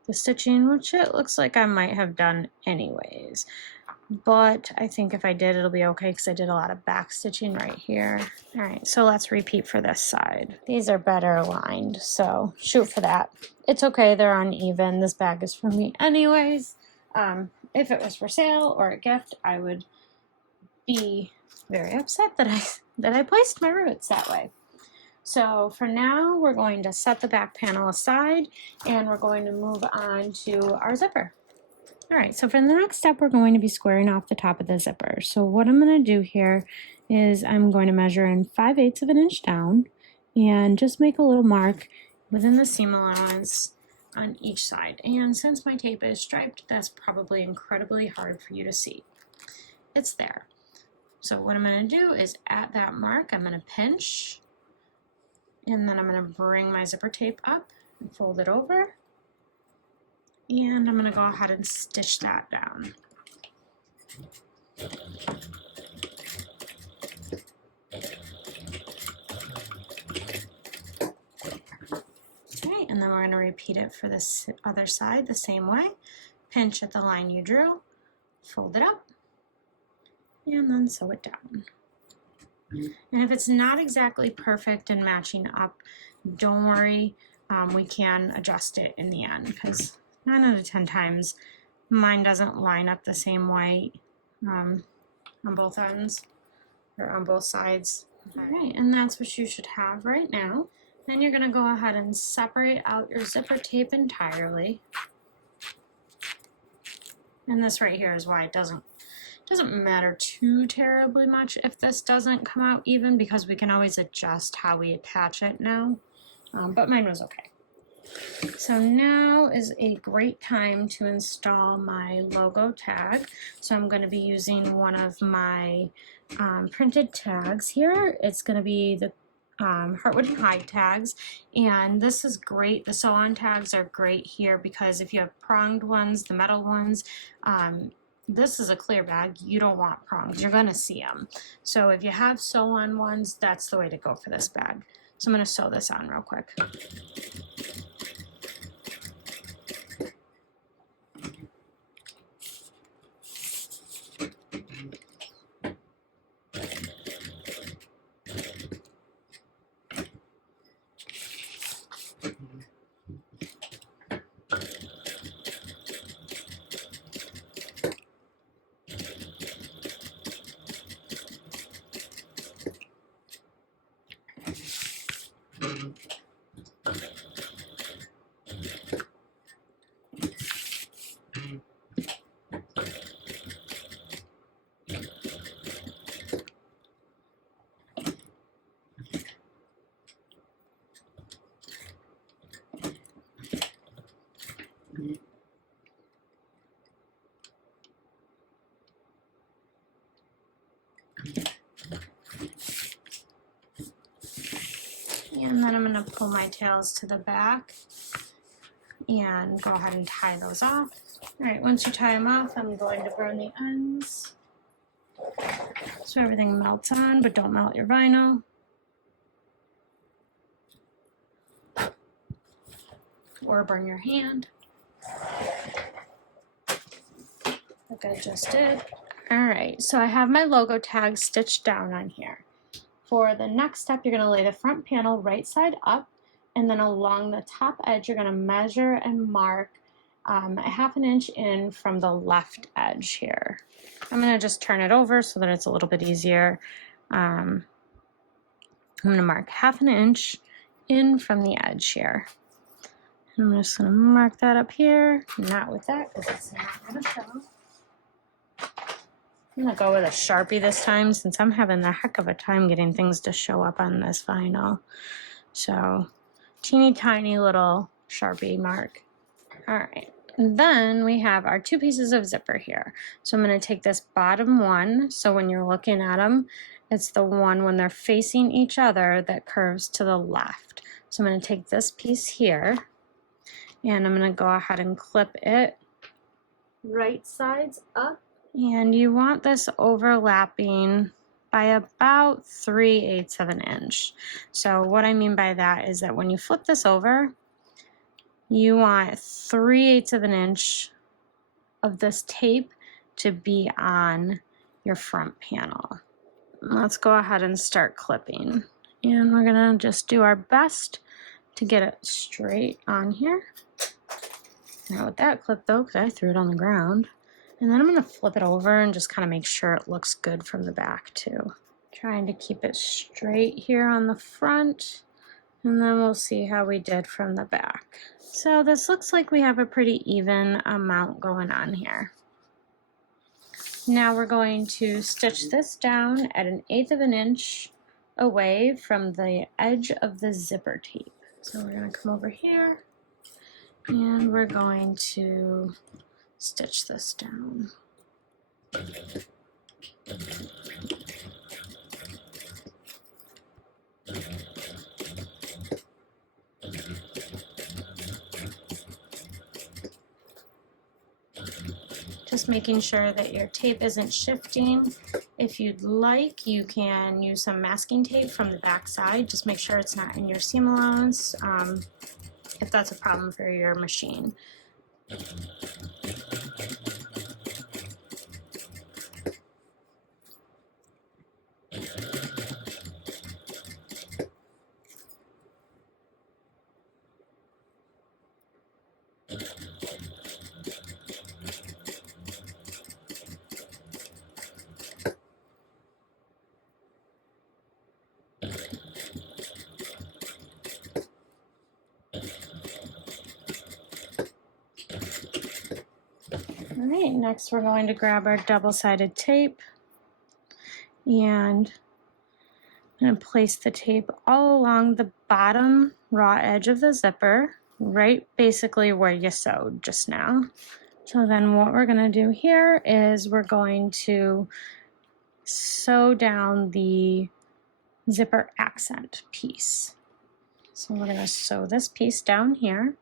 the stitching, which it looks like I might have done anyways. But I think if I did, it'll be okay because I did a lot of back stitching right here. All right, so let's repeat for this side. These are better aligned, so shoot for that. It's okay, they're uneven. This bag is for me anyways. If it was for sale or a gift, I would be very upset that I placed my rivets that way. So for now, we're going to set the back panel aside and we're going to move on to our zipper. All right, so for the next step, we're going to be squaring off the top of the zipper. So what I'm going to do here is I'm going to measure in 5/8 of an inch down and just make a little mark within the seam allowance on each side. And since my tape is striped, that's probably incredibly hard for you to see. It's there. So what I'm going to do is at that mark, I'm going to pinch, and then I'm going to bring my zipper tape up and fold it over. And I'm going to go ahead and stitch that down. Okay, and then we're going to repeat it for this other side the same way. Pinch at the line you drew, fold it up, and then sew it down. And if it's not exactly perfect and matching up, don't worry, we can adjust it in the end because 9 out of 10 times mine doesn't line up the same way on both ends or on both sides. All right, and that's what you should have right now. Then you're going to go ahead and separate out your zipper tape entirely. And this right here is why it doesn't matter too terribly much if this doesn't come out even, because we can always adjust how we attach it now, but mine was okay. So now is a great time to install my logo tag. So I'm going to be using one of my printed tags here. It's going to be the Heartwood and Hide tags, and this is great. The sew-on tags are great here because if you have pronged ones, the metal ones, this is a clear bag, you don't want prongs, you're going to see them. So if you have sew-on ones, that's the way to go for this bag. So I'm going to sew this on real quick. And then I'm going to pull my tails to the back and go ahead and tie those off. All right, once you tie them off, I'm going to burn the ends so everything melts on, but don't melt your vinyl. Or burn your hand, like I just did. All right, so I have my logo tag stitched down on here. For the next step, you're going to lay the front panel right side up, and then along the top edge, you're going to measure and mark a 1/2 inch in from the left edge here. I'm going to just turn it over so that it's a little bit easier. I'm going to mark 1/2 inch in from the edge here. I'm just going to mark that up here, not with that because it's not going to show. I'm gonna go with a Sharpie this time since I'm having a heck of a time getting things to show up on this vinyl. So, teeny tiny little Sharpie mark. All right, and then we have our 2 pieces of zipper here. So I'm gonna take this bottom one, so when you're looking at them, it's the one when they're facing each other that curves to the left. So I'm gonna take this piece here, and I'm gonna go ahead and clip it right sides up. And you want this overlapping by about 3/8 of an inch. So what I mean by that is that when you flip this over, you want 3/8 of an inch of this tape to be on your front panel. Let's go ahead and start clipping. And we're gonna just do our best to get it straight on here. Not with that clip though, because I threw it on the ground. And then I'm gonna flip it over and just kind of make sure it looks good from the back too. Trying to keep it straight here on the front, and then we'll see how we did from the back. So this looks like we have a pretty even amount going on here. Now we're going to stitch this down at 1/8 of an inch away from the edge of the zipper tape. So we're gonna come over here and we're going to stitch this down. Just making sure that your tape isn't shifting. If you'd like, you can use some masking tape from the back side. Just make sure it's not in your seam allowance if that's a problem for your machine. All right, next we're going to grab our double-sided tape and I'm going to place the tape all along the bottom raw edge of the zipper, right basically where you sewed just now. So then what we're going to do here is we're going to sew down the zipper accent piece. So we're going to sew this piece down here.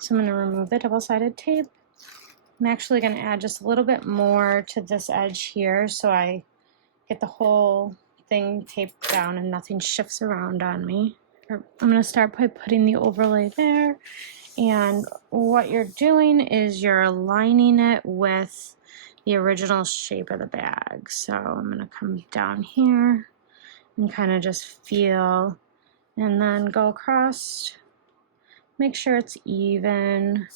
So I'm going to remove the double-sided tape. I'm actually going to add just a little bit more to this edge here so I get the whole thing taped down and nothing shifts around on me. I'm going to start by putting the overlay there, and what you're doing is you're aligning it with the original shape of the bag. So I'm going to come down here and kind of just feel and then go across, make sure it's even.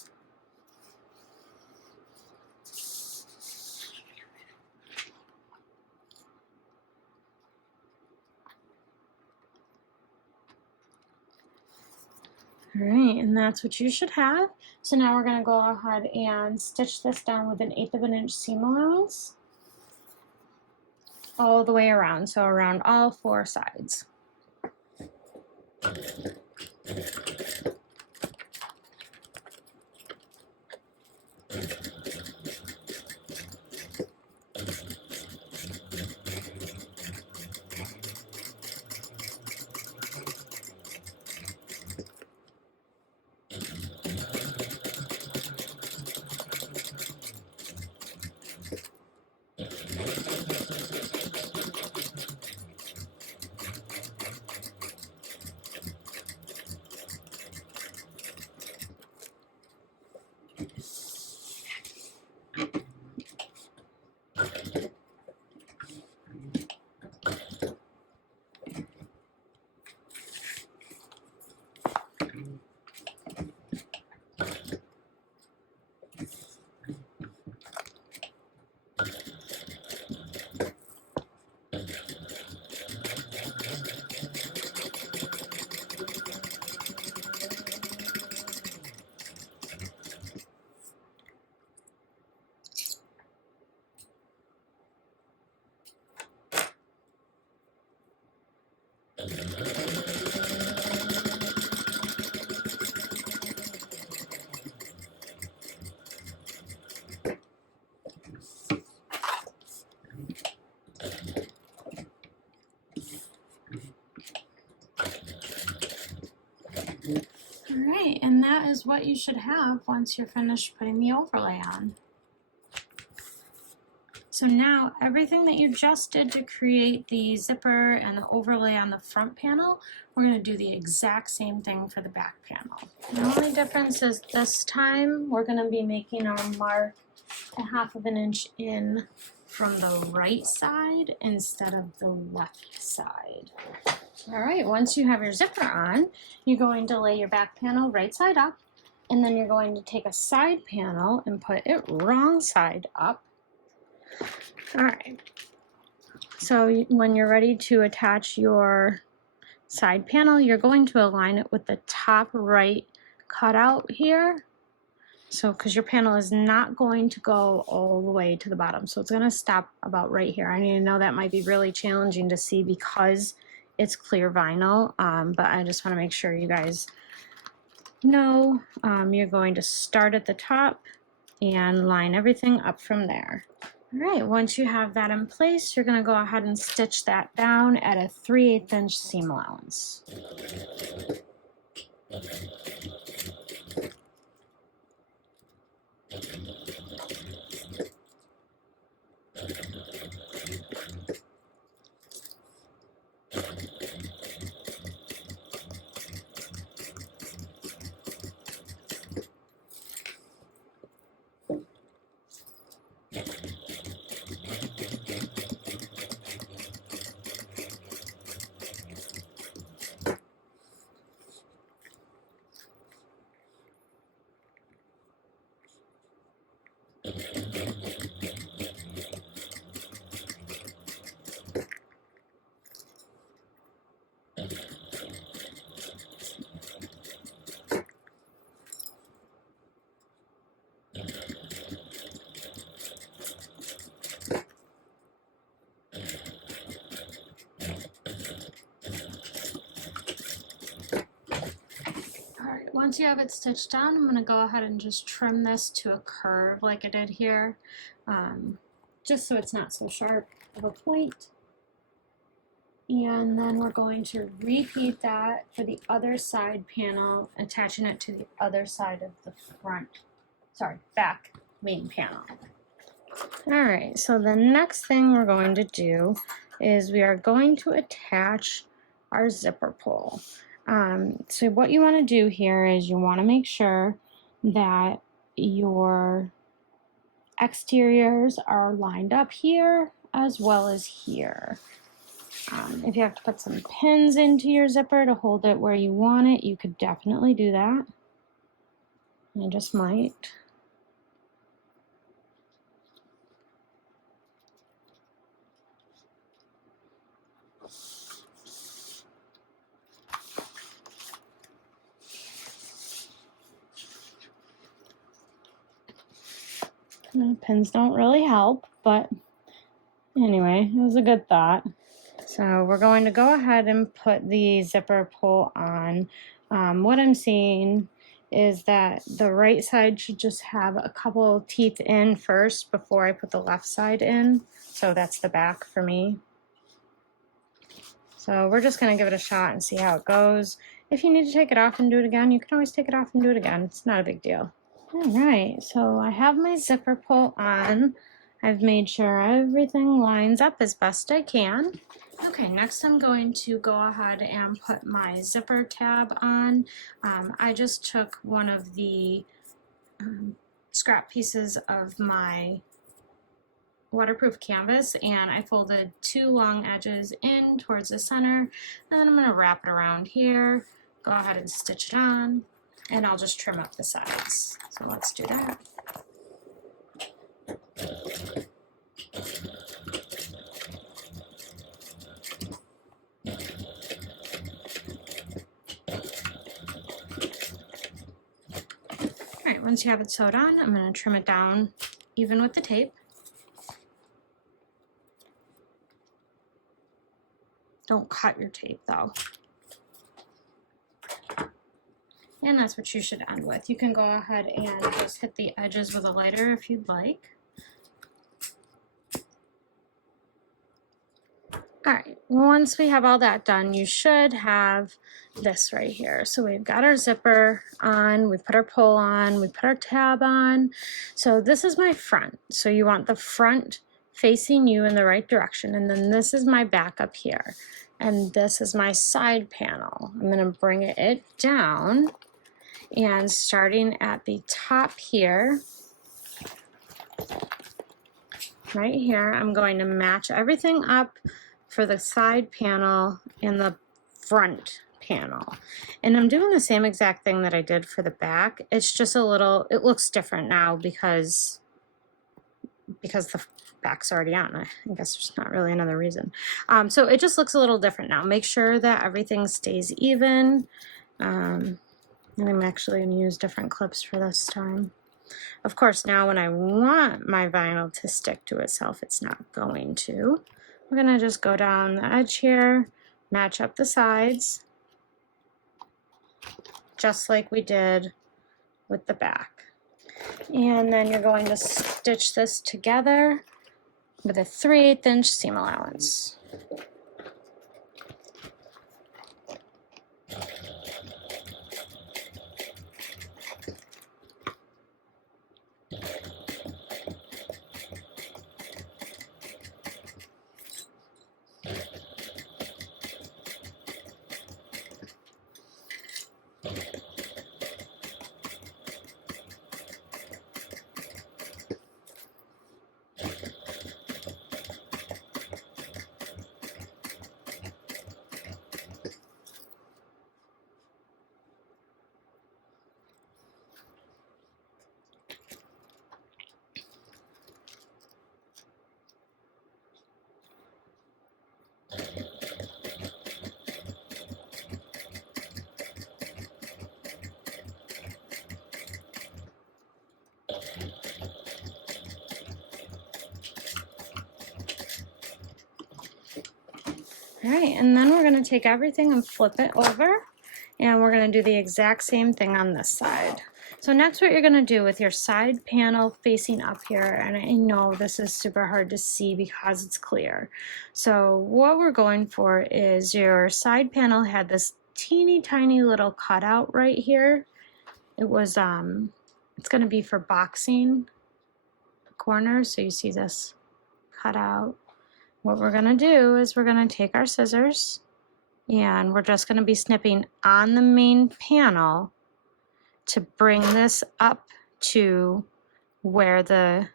All right, and that's what you should have. So now we're going to go ahead and stitch this down with 1/8 of an inch seam allowance all the way around, so around all 4 sides. Alright, and that is what you should have once you're finished putting the overlay on. So now everything that you just did to create the zipper and the overlay on the front panel, we're going to do the exact same thing for the back panel. The only difference is this time we're going to be making our mark 1/2 inch in from the right side instead of the left side. Alright, once you have your zipper on, you're going to lay your back panel right side up, and then you're going to take a side panel and put it wrong side up. Alright, so when you're ready to attach your side panel, you're going to align it with the top right cutout here. So, because your panel is not going to go all the way to the bottom, so it's going to stop about right here. I know that might be really challenging to see because it's clear vinyl, but I just want to make sure you guys know you're going to start at the top and line everything up from there. All right, once you have that in place, you're going to go ahead and stitch that down at a 3/8 inch seam allowance. Once you have it stitched down, I'm going to go ahead and just trim this to a curve like I did here, just so it's not so sharp of a point. And then we're going to repeat that for the other side panel, attaching it to the other side of the back main panel. Alright, so the next thing we're going to do is we are going to attach our zipper pull. So what you want to do here is you want to make sure that your exteriors are lined up here as well as here. If you have to put some pins into your zipper to hold it where you want it, you could definitely do that. I just might. Pins don't really help, but anyway, it was a good thought. So we're going to go ahead and put the zipper pull on. What I'm seeing is that the right side should just have a couple teeth in first before I put the left side in. So that's the back for me. So we're just going to give it a shot and see how it goes. If you need to take it off and do it again, you can always take it off and do it again. It's not a big deal. All right, so I have my zipper pull on. I've made sure everything lines up as best I can. Okay, next I'm going to go ahead and put my zipper tab on. I just took one of the scrap pieces of my waterproof canvas and I folded 2 long edges in towards the center, and then I'm going to wrap it around here, go ahead and stitch it on, and I'll just trim up the sides. So let's do that. Alright, once you have it sewed on, I'm going to trim it down even with the tape. Don't cut your tape though. And that's what you should end with. You can go ahead and just hit the edges with a lighter if you'd like. All right, once we have all that done, you should have this right here. So we've got our zipper on, we put our pull on, we put our tab on. So this is my front. So you want the front facing you in the right direction. And then this is my back up here. And this is my side panel. I'm gonna bring it down, and starting at the top here, right here, I'm going to match everything up for the side panel and the front panel. And I'm doing the same exact thing that I did for the back. It's just a little, it looks different now because the back's already on. I guess there's not really another reason. So it just looks a little different now. Make sure that everything stays even. And I'm actually going to use different clips for this time. Of course, now when I want my vinyl to stick to itself, it's not going to. We're going to just go down the edge here, match up the sides, just like we did with the back. And then you're going to stitch this together with a 3/8 inch seam allowance. All right, and then we're going to take everything and flip it over, and we're going to do the exact same thing on this side. So next what you're going to do with your side panel facing up here, and I know this is super hard to see because it's clear. So what we're going for is your side panel had this teeny tiny little cutout right here. It was, it's going to be for boxing corners, so you see this cutout. What we're going to do is we're going to take our scissors and we're just going to be snipping on the main panel to bring this up to where the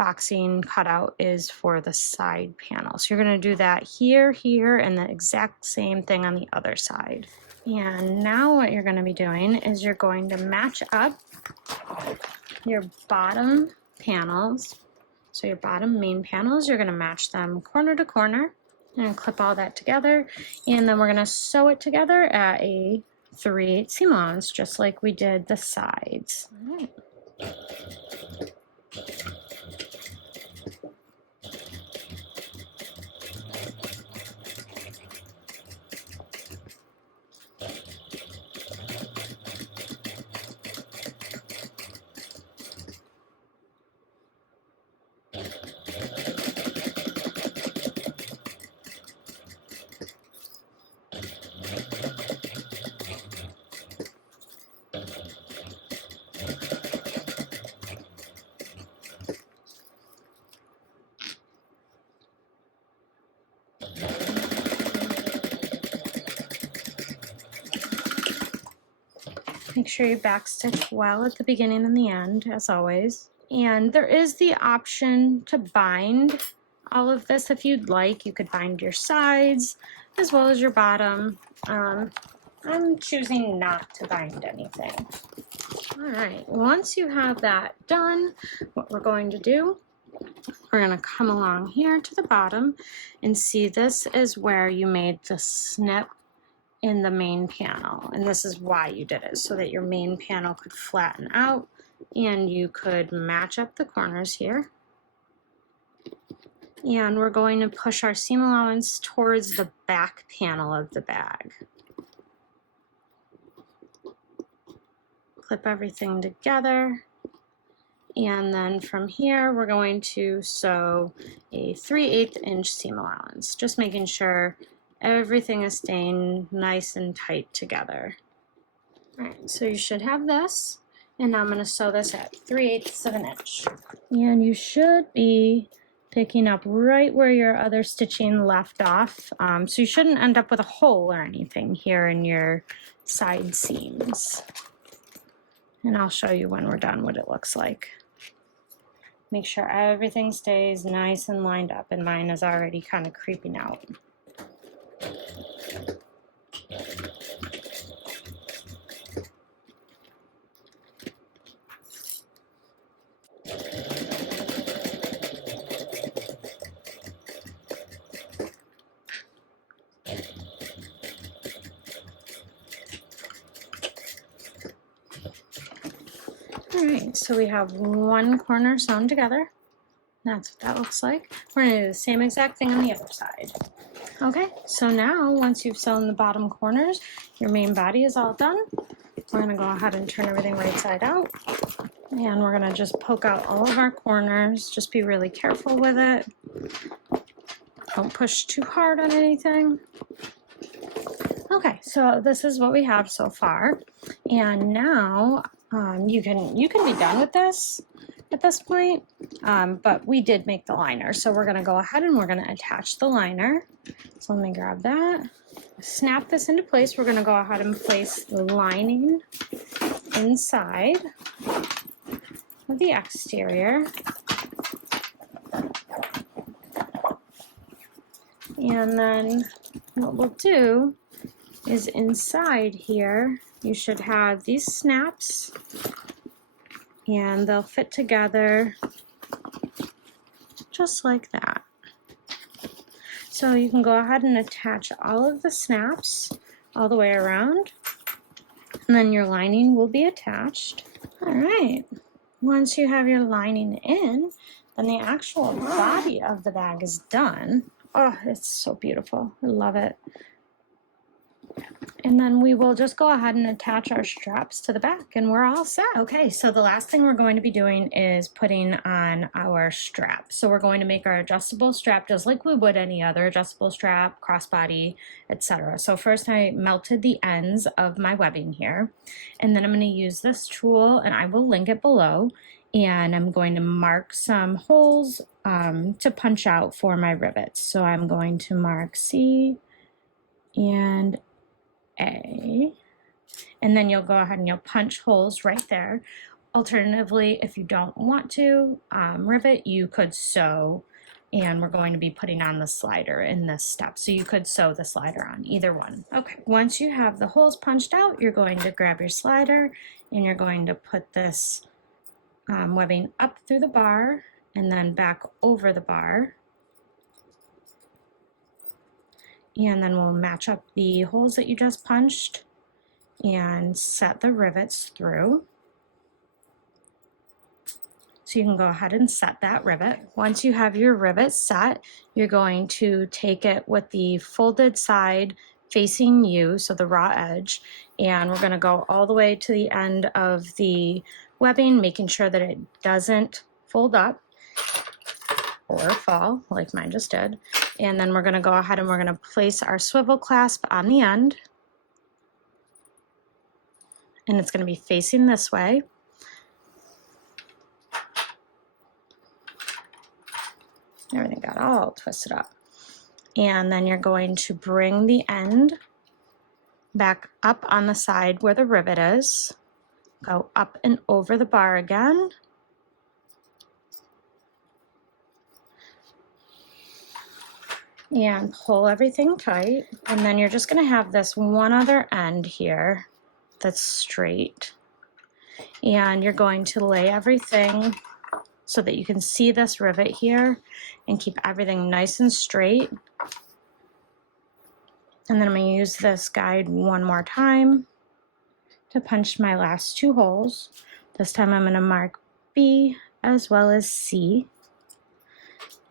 boxing cutout is for the side panel. So you're going to do that here, here, and the exact same thing on the other side. And now what you're going to be doing is you're going to match up your bottom panels. So your bottom main panels, you're going to match them corner to corner and clip all that together. And then we're going to sew it together at a 3/8 seam allowance, just like we did the sides. All right. Make sure you backstitch well at the beginning and the end, as always. And there is the option to bind all of this if you'd like. You could bind your sides as well as your bottom. I'm choosing not to bind anything. All right, once you have that done, what we're going to do, we're going to come along here to the bottom and see this is where you made the snip in the main panel, and this is why you did it, so that your main panel could flatten out and you could match up the corners here. And we're going to push our seam allowance towards the back panel of the bag. Clip everything together. And then from here, we're going to sew a 3/8 inch seam allowance, just making sure everything is staying nice and tight together. All right, so you should have this, and now I'm going to sew this at 3/8 of an inch. And you should be picking up right where your other stitching left off. So you shouldn't end up with a hole or anything here in your side seams. And I'll show you when we're done what it looks like. Make sure everything stays nice and lined up, and mine is already kind of creeping out. All right, so we have one corner sewn together. That's what that looks like. We're going to do the same exact thing on the other side. Okay, so now once you've sewn the bottom corners, your main body is all done. We're going to go ahead and turn everything right side out. And we're going to just poke out all of our corners. Just be really careful with it. Don't push too hard on anything. Okay, so this is what we have so far. And now you can be done with this at this point, but we did make the liner. So we're going to go ahead and we're going to attach the liner. So let me grab that. Snap this into place. We're going to go ahead and place the lining inside of the exterior. And then what we'll do is inside here, you should have these snaps, and they'll fit together just like that. So you can go ahead and attach all of the snaps all the way around, and then your lining will be attached. All right, once you have your lining in, then the actual body of the bag is done. Oh, it's so beautiful. I love it. And then we will just go ahead and attach our straps to the back, and we're all set. Okay, so the last thing we're going to be doing is putting on our strap. So we're going to make our adjustable strap just like we would any other adjustable strap, crossbody, etc. So first I melted the ends of my webbing here, and then I'm going to use this tool, and I will link it below, and I'm going to mark some holes to punch out for my rivets. So I'm going to mark C and A, and then you'll go ahead and you'll punch holes right there. Alternatively, if you don't want to rivet, you could sew, and we're going to be putting on the slider in this step, so you could sew the slider on, either one. Okay, once you have the holes punched out, you're going to grab your slider, and you're going to put this webbing up through the bar and then back over the bar. And then we'll match up the holes that you just punched and set the rivets through. So you can go ahead and set that rivet. Once you have your rivet set, you're going to take it with the folded side facing you, so the raw edge, and we're going to go all the way to the end of the webbing, making sure that it doesn't fold up or fall like mine just did. And then we're going to go ahead and we're going to place our swivel clasp on the end, and it's going to be facing this way. Everything got all twisted up. And then you're going to bring the end back up on the side where the rivet is, go up and over the bar again, and pull everything tight. And then you're just going to have this one other end here that's straight, and you're going to lay everything so that you can see this rivet here and keep everything nice and straight. And then I'm going to use this guide one more time to punch my last two holes. This time I'm going to mark B as well as C.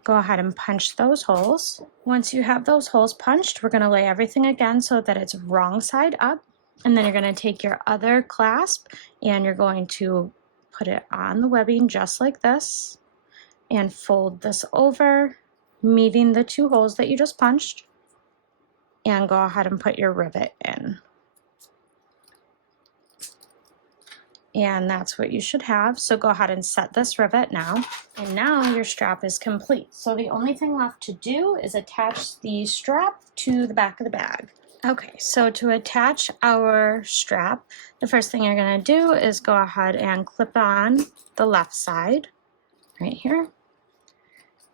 go ahead and punch those holes. Once you have those holes punched, we're going to lay everything again so that it's wrong side up. And then you're going to take your other clasp and you're going to put it on the webbing just like this and fold this over, meeting the two holes that you just punched, and go ahead and put your rivet in. And that's what you should have. So go ahead and set this rivet now. And now your strap is complete. So the only thing left to do is attach the strap to the back of the bag. Okay, so to attach our strap, the first thing you're gonna do is go ahead and clip on the left side right here.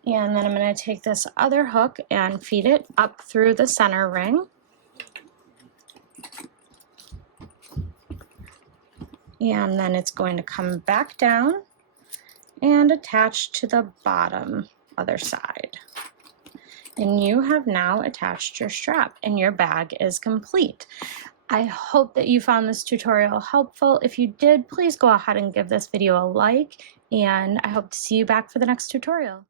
And then I'm gonna take this other hook and feed it up through the center ring. And then it's going to come back down and attach to the bottom other side. And you have now attached your strap and your bag is complete. I hope that you found this tutorial helpful. If you did, please go ahead and give this video a like, and I hope to see you back for the next tutorial.